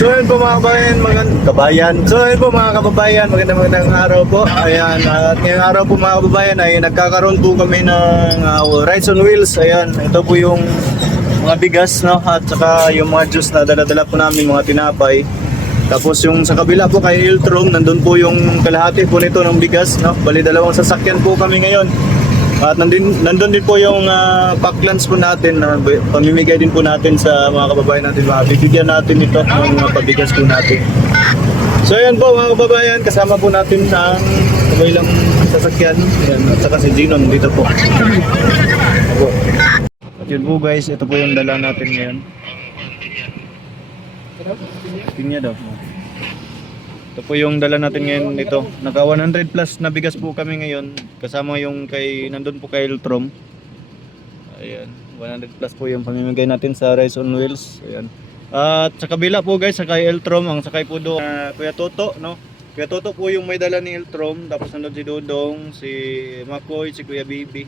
So yun po mga kabayan, magandang araw po. Ayan, at ngayong araw po mga kababayan ay nagkakaroon po kami ng rides on wheels. Ayan, ito po yung mga bigas, no, at saka yung mga juice na dala-dala po namin, mga tinapay. Tapos yung sa kabila po kay Iltrom, nandun po yung kalahati po nito ng bigas, no. Bali dalawang sasakyan po kami ngayon. At nandun din po yung pack lunch po natin na pamimigay din po natin sa mga kababayan natin. Bibigyan natin ito ng mga pabigas po natin. So ayan po mga kababayan, kasama po natin ang kabilang sasakyan. Ayan, at saka si Gino dito po. At yun po guys, ito po yung dala natin ngayon. Pinya daw. Ito po yung dala natin ngayon dito. Naka 100 plus na bigas po kami ngayon. Kasama yung nandun po kay Iltrom. Ayan, 100 plus po yung pamimigay natin sa Rides on Wheels. Ayan. At sa kabila po guys, sa kay Iltrom, ang sakay po doon Kuya Toto, no? Kuya Toto po yung may dala ni Iltrom. Tapos nandun si Dodong, si Makoy, si Kuya Bibi,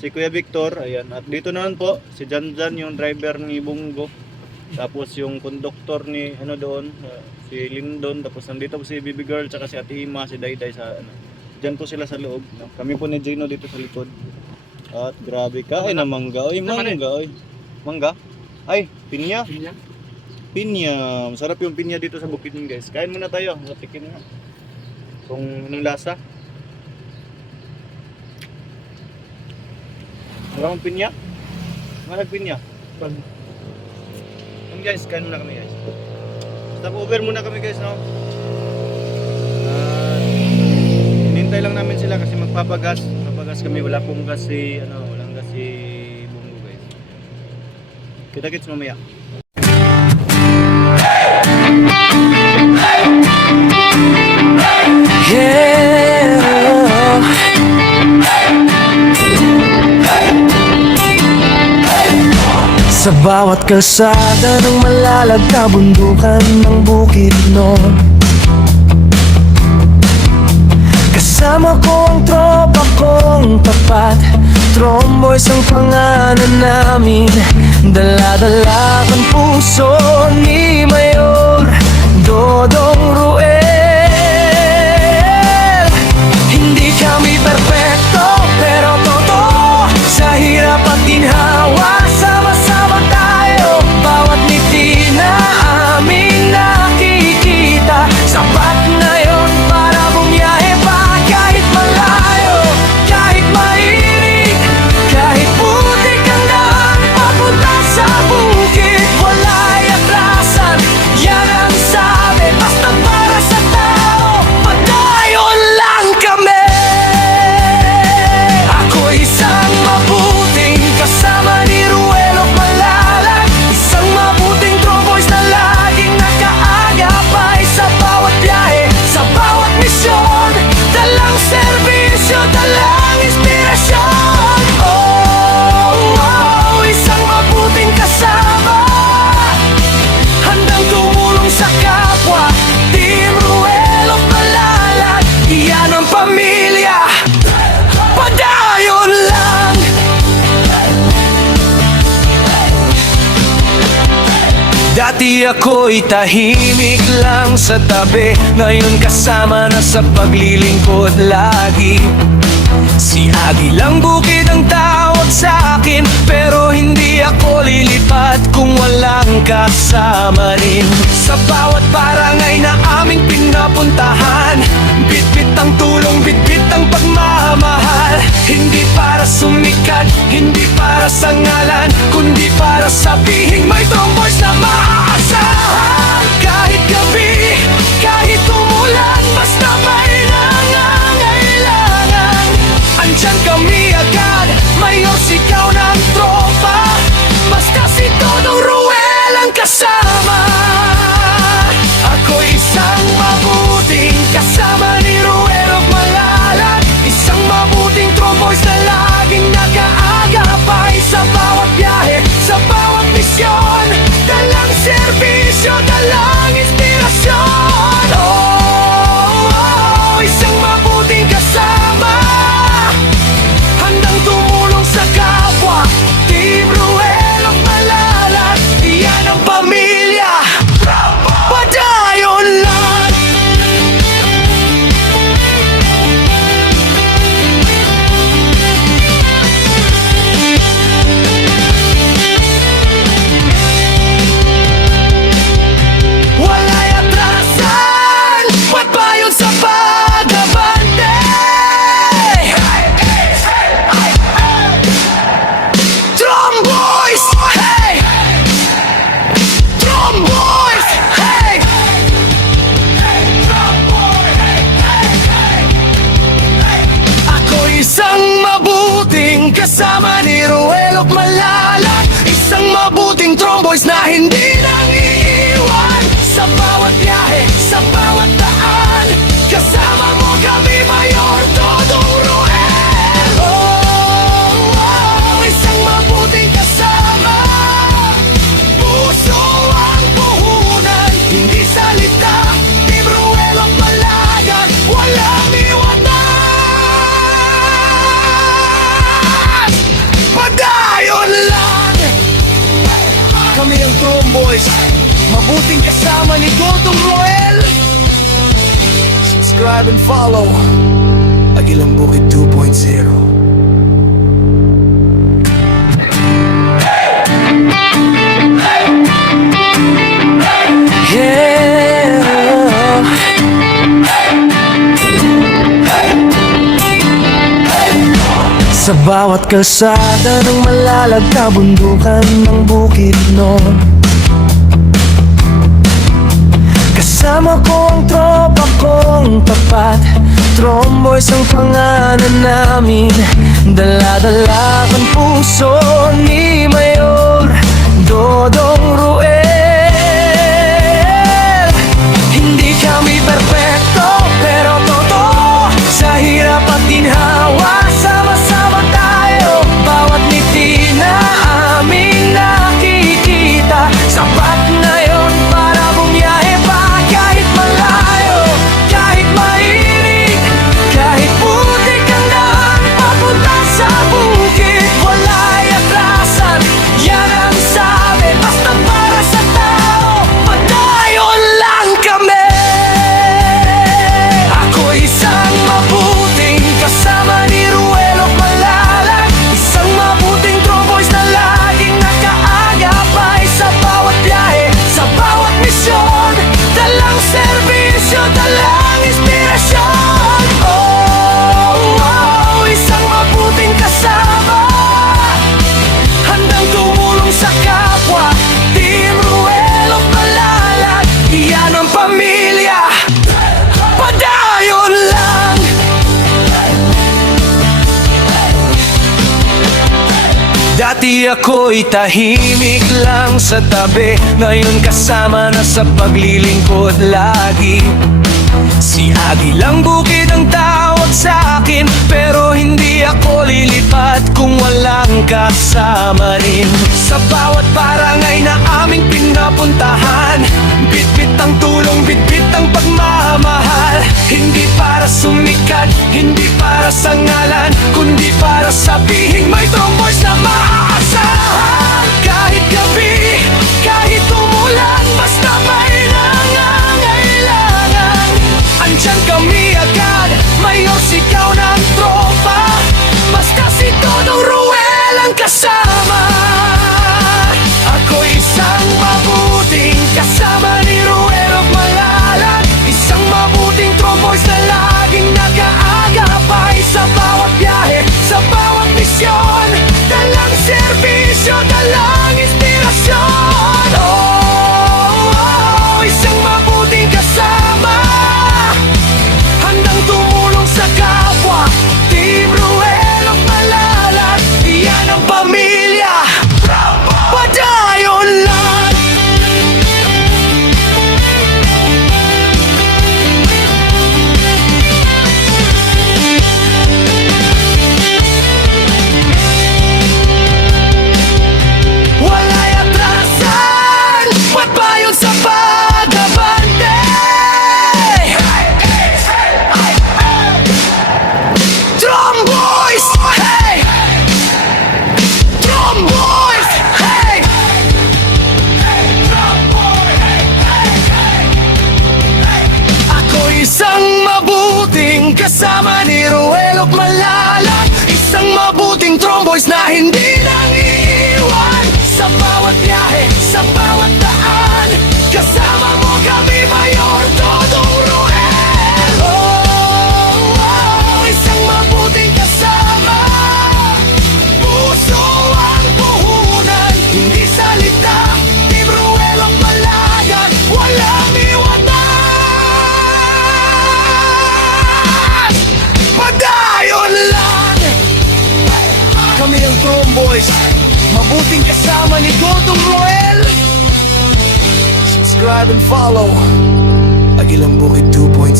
si Kuya Victor. Ayan. At dito naman po, si Janjan yung driver ni Bungo. Tapos yung conductor ni si Lindon, tapos nandito po si Baby Girl, tsaka si Ate Ima, si Dayday sa Diyan po sila sa loob. No? Kami po ni Gino dito sa likod. At grabe kain na mangga. Oy, mangga, oy. Mangga? Ay, pinya. Pinya. Masarap yung pinya dito sa Bukidnon, guys. Kain muna tayo. Matikin nga. Kung anong lasa. Maraming pinya? Maraming pinya? Guys, kain muna kami guys. Stop over muna kami guys, no? Hinintay lang namin sila kasi magpapagas. Papagas kami, wala pong gas si walang gas si Bungo guys. Kita-kits mamaya. Sa bawat kalsada ng malalag kabundukan ng Bukidnon, kasama ko ang tropa kong tapat. Tromboys ang pangalan namin, dala-dala ang puso ni Mayor Dodong Ruel. Hindi kami perfecto pero totoo, sa hirap at ginhawa sama-sama tayo. Bawat ngiti na aming nakikita, sapat na yun para bumiyahe pa. Kahit malayo, kahit mainit, kahit putik ang daan papunta sa bukid, wala'y atrasan, yan ang sabi. Basta para sa tao, padayon lang kami. Ako'y isang mabuting kasama ni Ruelo Malalag, isang mabuting tromboys na laging nakaagapay sa bawat biyahe, sa bawat misyon. Dalang serbisyo, dalang inspirasyon. Isang mabuting kasama, handang tumulong sa kapwa. Team Ruelo Malalag, iyan ang pamilya. Padayon lang. Dati ako'y tahimik lang sa tabi, ngayon kasama na sa paglilingkod lagi. Si Agilang Bukid ang tawag sa akin, pero hindi ako lilipat kung walang kasama rin. Sa bawat barangay na aming pinapuntahan, bitbit ang tulong, bitbit ang pagmamahal. Hindi para sumikat, hindi para sa ngalan, kundi para sabihin may tromboys na maaasahan. Kahit gabi, kahit umulan, basta may nangangailangan, andyan kami agad. Mayor, sigaw ng tropa, basta si Dodong Ruel ang kasama. Ako'y isang mabuting kasama ni Ruel Malalag, isang mabuting tromboys na laging nakaagapay sa bawat biyahe, sa bawat misyon. Dalang serbisyo, dalang inspirasyon. Isang mabuting kasama, handang tumulong sa kapwa. Team Ruel Malalag, iyan ang pamilya. kasama ni Ruel at Malalag. Isang mabuting tromboys na hindi nang iiwan. Sa bawat biyahe, sa bawat daan, kasama mo kami, Mayor Dodong Ruel. Isang mabuting kasama, puso ang puhunan, hindi salita. Team Ruel at Malalag, walang iwanan. Padayon lang, kami ang Tromboys, mabuting kasama ni Dodong Ruel. Subscribe and follow Agilang Bukid 2.0. Sa bawat kalsada ng Malalag, kabundukan ng Bukidnon, kasama ko ang tropa kong tapat. Tromboys ang pangalan namin, dala-dala ang puso ni Mayor Dodong Ruel. Hindi kami perpekto, pero totoo, sa hirap at ginhawa, sama-sama tayo. Bawat ngiti na aming nakikita, sapat na yon para bumiyahe pa. Kahit malayo, kahit mainit, kahit putik ang daan papunta sa bukid, wala'y atrasan, yan ang sabi. Basta para sa tao, padayon lang kami. Ako isang mabuting kasama ni Ruel at Malalag, isang mabuting Tromboys na laging nakaagapay. Sa bawat biyahe, sa bawat misyon, dalang serbisyo, dalang inspirasyon. Isang mabuting kasama, handang tumulong sa kapwa. Team Ruel at Malalag, iyan ang pamilya. Padayon lang. Dati ako'y tahimik lang sa tabi, ngayon kasama na sa paglilingkod lagi. Si Agilang Bukid ang tawag sa akin, pero hindi ako lilipat kung walang kasama rin. Sa bawat barangay na aming pinapuntahan, bitbit ang tulong, bitbit ang pagmamahal. Hindi para sumikat, hindi para sa ngalan, kundi para sabihin may Tromboys na maaasahan. Kahit gabi, kahit umulan, basta may nangangailangan, andyan kami agad. Mayor, sigaw ng tropa, basta si Dodong Ruel ang kasama. Ako isang mabuting kasama ni Ruel at Malalag, isang mabuting Tromboys na laging nag-aagapay. Sa bawat biyahe, sa bawat misyon, dalang serbisyo, dalang inspirasyon. Isang mabuting kasama, handang tumulong sa kapwa. Team Ruel at Malalag, iyan ang pamilya. Padayon lang. Wala'y atrasan, magbayon sa pag-abante. Tromboys! Hey! Tromboys! Hey! Ako isang mabuting kasama ni Ruel at Malalag, isang mabuting Tromboys na hindi nang iiwan. Sa bawat biyahe, sa bawat daan, kasama mo kami, Mayor Dodong Ruel. Isang mabuting kasama, puso ang puhunan, hindi salita. Team Ruel at Malalag, walang iwanan. Padayon lang, kami ang Dodong Roel. Subscribe and follow Agilang Bukid 2.0.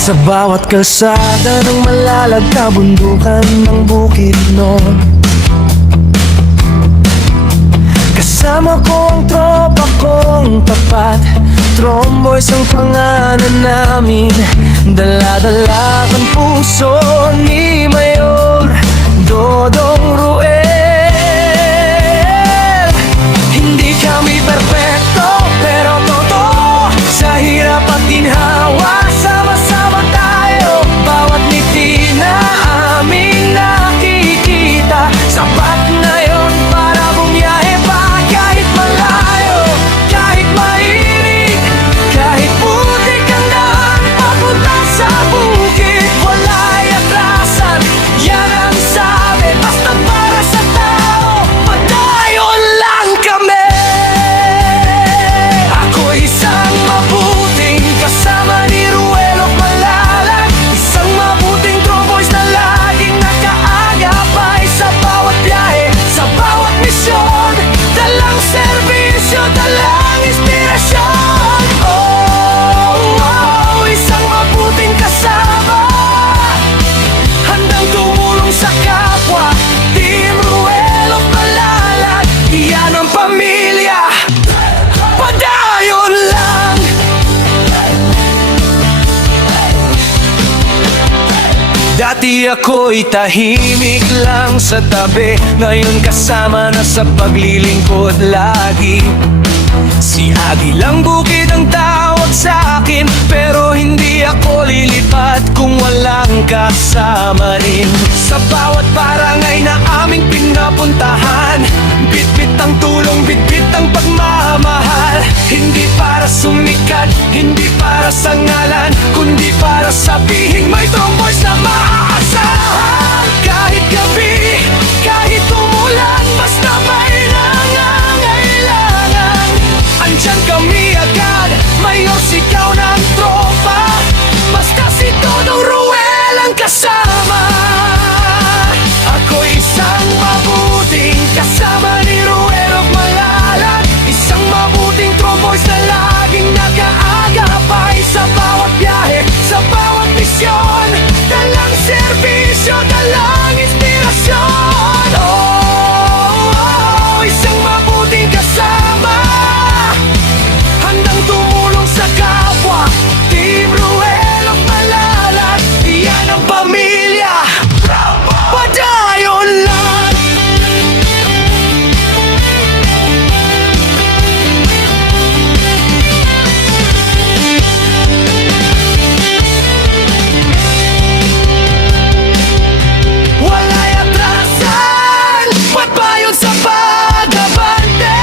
Sa bawat kalsada ng malalagkabundukan ng bukid nun, kasama ko ang tropa kong tapat. Tromboys ang pangalan namin, dala-dala ang puso ni Mayor Dodong Roel. Hindi kami perpekto, pero totoo, sa hirap at ginhawa, sama-sama tayo. Bawat ngiti na aming nakikita, sapat na yon para bumiyahe pa. Kahit malayo, kahit mainit, kahit putik ang daan papunta sa bukid, wala'y atrasan, yan ang sabi. Basta para sa tao, padayon lang kami. Ako isang mabuting kasama ni Ruel of Malalag, isang mabuting tromboys na laging nakaagapay sa bawat biyahe, sa bawat misyon. Dalang serbisyo, dalang inspirasyon. Oh, oh, isang mabuting kasama, handang tumulong sa kapwa. Team Ruel of Malalag, iyan ang pamilya. Padayon lang. Dati ako'y tahimik lang sa tabi, ngayon kasama na sa paglilingkod lagi. Si Agilang Bukid ang tawag sa akin, pero hindi ako lilipat kung walang kasama rin. Sa bawat barangay na aming pinapuntahan, bitbit ang tulong, bitbit ang pagmamahal. Hindi para sumikat, hindi para sa ngalan, kundi para sabihin may tromboys na maaasahan. Kahit gabi, kahit umulan, basta may nangangailangan, andyan kami agad. Mayor, sigaw ng tropa, basta si Dodong Roel ang kasama. Ako isang mabuting kasama ni Ruel of Malalag, isang mabuting tromboys na laging nag-aagapay sa bawat biyahe, sa bawat misyon. Dalang serbisyo, dalang inspirasyon. Oh, oh, isang mabuting kasama, handang tumulong sa kapwa. Team Ruel of Malalag, iyan ang pamilya. Padayon lang. Wala'y atrasan, magbayon sa pag-abante.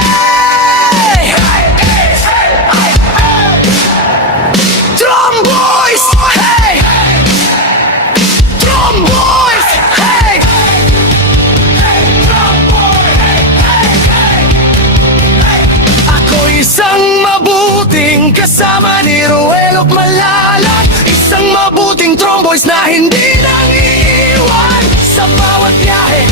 Tromboys, hey! Tromboys, hey! Ako isang mabuting kasama ni Ruel of Malalag, isang mabuting tromboys na hindi nang iiwan sa bawat biyahe,